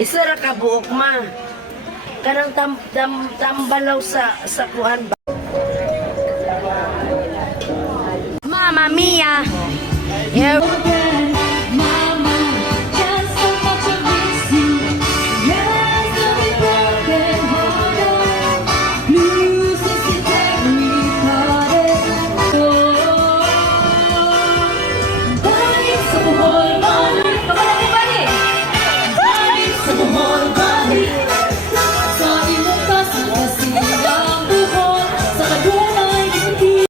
Isa ra ka buok ma. Kanang tambalaw sa kuan ba? Mamma mia! Yeah.